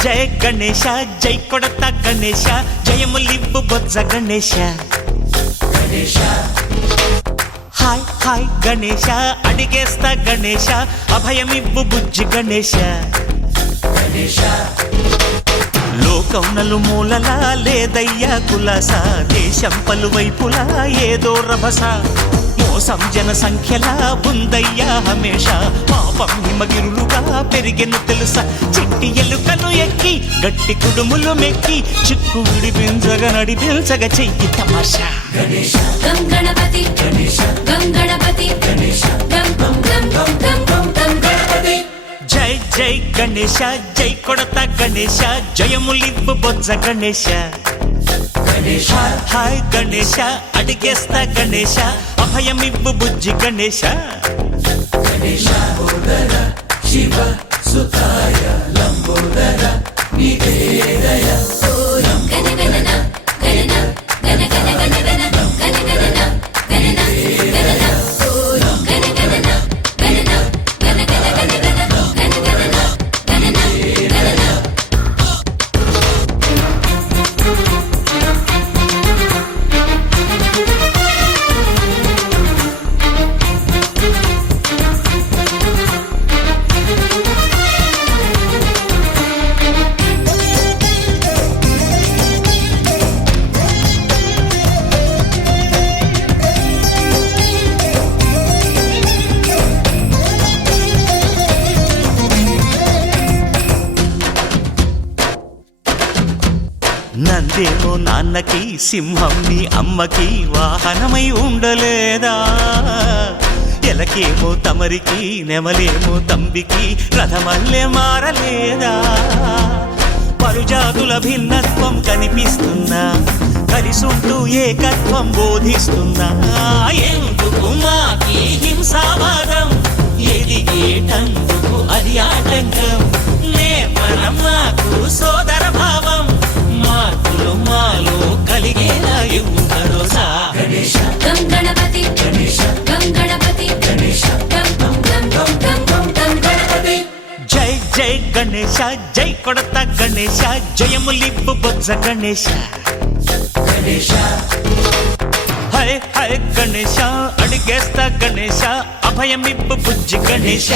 జయ గణేశ జై కొడత గణేశ జయములివ్వు బొజ్జ Ganesha hi hi Ganesha అడిగేస్తా Ganesha అభయమివ్వు బుజ్జి గణేశ లోకం నలుమూలలా లేదయ్యా కులాస దేశం పలువైపులా ఏదో రభస మోసం జన సంఖ్యలా ఉందయ్యా హమేష పాపం హిమగిరులుగా పెరిగెను తెలుసా చిట్టి ఎలుకలు ఎక్కి గట్టి కుడుములు మెక్కి చిక్కు విడిపించగా నడిపించగా చెయ్యి తమాషా గం గణపతి గం గణపతి గం గం గం గం గం గం గణపతి జై జై గణేశ జై కొడత గణేశ జయములివ్వు బొజ్జ గణేశ హాయ్ గణేశ అడిగేస్తా గణేశ అభయమివ్వు బుజ్జి గణేశ శివ సుతాయ లంబోదర నివేదయ గణగణన గణన గణ గణ గణ గణ గణగణన గణన గణన గణగణన గణన గణ గణ గణ గణ గణగణన గణన గణన నందేమో నాన్నకి సింహం నీ అమ్మకి వాహనమై ఉండలేదా ఎలకేమో తమరికి నెమలేమో తంబికి రథమల్లే మారలేదా పలుజాతుల భిన్నత్వం కనిపిస్తున్నా కలిసుంటూ ఏకత్వం బోధిస్తున్నా ఎందుకు మాకి హింసావాదం ఎదిగేటందుకు అది ఆటంకం నేపరం మాకు సోదర భావం మార్పులు మాలో కలిగేలా ఇవ్వు భరోసా గం గణపతి గం గణపతి గం గం గం గం గం గం గణపతి జై జై గణేశ జై కొడత గణేశ జయములివ్వు బొజ్జ గణేశ హై హై గణేశ అడిగేస్తా గణేశ అభయమివ్వు బుజ్జి గణేశ